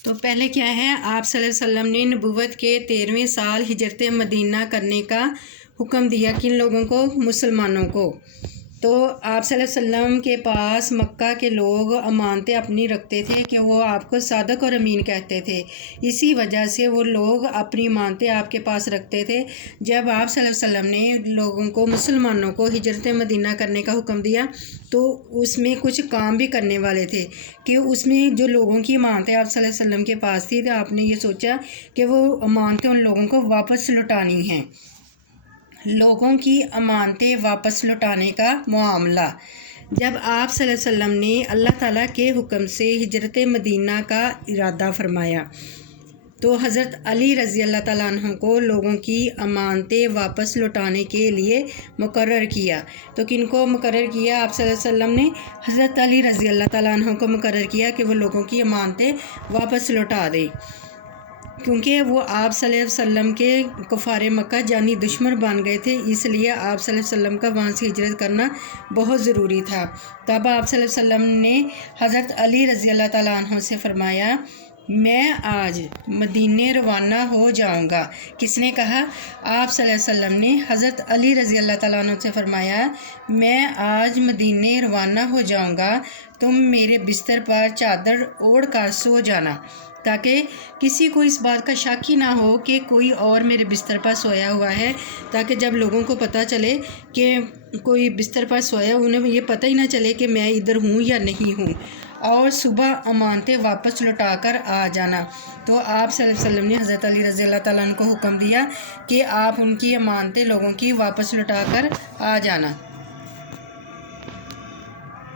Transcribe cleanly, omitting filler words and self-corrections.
تو پہلے کیا ہے، آپ صلی اللہ علیہ وسلم نے نبوت کے 13ویں سال ہجرت مدینہ کرنے کا حکم دیا کن لوگوں کو؟ مسلمانوں کو۔ تو آپ صلی اللہ علیہ وسلم کے پاس مکہ کے لوگ امانتیں اپنی رکھتے تھے کہ وہ آپ کو صادق اور امین کہتے تھے، اسی وجہ سے وہ لوگ اپنی امانتیں آپ کے پاس رکھتے تھے۔ جب آپ صلی اللہ علیہ وسلم نے لوگوں کو، مسلمانوں کو ہجرت مدینہ کرنے کا حکم دیا تو اس میں کچھ کام بھی کرنے والے تھے کہ اس میں جو لوگوں کی امانتیں آپ صلی اللہ علیہ وسلم کے پاس تھی تو آپ نے یہ سوچا کہ وہ امانتیں ان لوگوں کو واپس لوٹانی ہیں۔ لوگوں کی امانتیں واپس لوٹانے کا معاملہ، جب آپ صلی اللہ علیہ وسلم نے اللہ تعالیٰ کے حکم سے ہجرت مدینہ کا ارادہ فرمایا تو حضرت علی رضی اللہ تعالیٰ عنہ کو لوگوں کی امانتیں واپس لوٹانے کے لیے مقرر کیا۔ تو کن کو مقرر کیا؟ آپ صلی اللہ علیہ وسلم نے حضرت علی رضی اللہ تعالیٰ عنہ کو مقرر کیا کہ وہ لوگوں کی امانتیں واپس لوٹا دیں، کیونکہ وہ آپ صلی اللہ علیہ وسلم کے کفار مکہ جانی دشمن بن گئے تھے، اس لیے آپ صلی اللہ علیہ وسلم کا وہاں سے ہجرت کرنا بہت ضروری تھا۔ تب آپ صلی اللہ علیہ وسلم نے حضرت علی رضی اللہ تعالیٰ عنہ سے فرمایا میں آج مدینے روانہ ہو جاؤں گا۔ کس نے کہا؟ آپ صلی اللہ علیہ وسلم نے حضرت علی رضی اللہ تعالیٰ عنہ سے فرمایا میں آج مدینے روانہ ہو جاؤں گا، تم میرے بستر پر چادر اوڑھ کر سو جانا تاکہ کسی کو اس بات کا شک ہی نہ ہو کہ کوئی اور میرے بستر پر سویا ہوا ہے، تاکہ جب لوگوں کو پتہ چلے کہ کوئی بستر پر سویا، انہیں یہ پتہ ہی نہ چلے کہ میں ادھر ہوں یا نہیں ہوں، اور صبح امانتیں واپس لوٹا کر آ جانا۔ تو آپ صلی اللہ علیہ وسلم نے حضرت علی رضی اللہ تعالیٰ عنہ کو حکم دیا کہ آپ ان کی امانتیں لوگوں کی واپس لوٹا کر آ جانا۔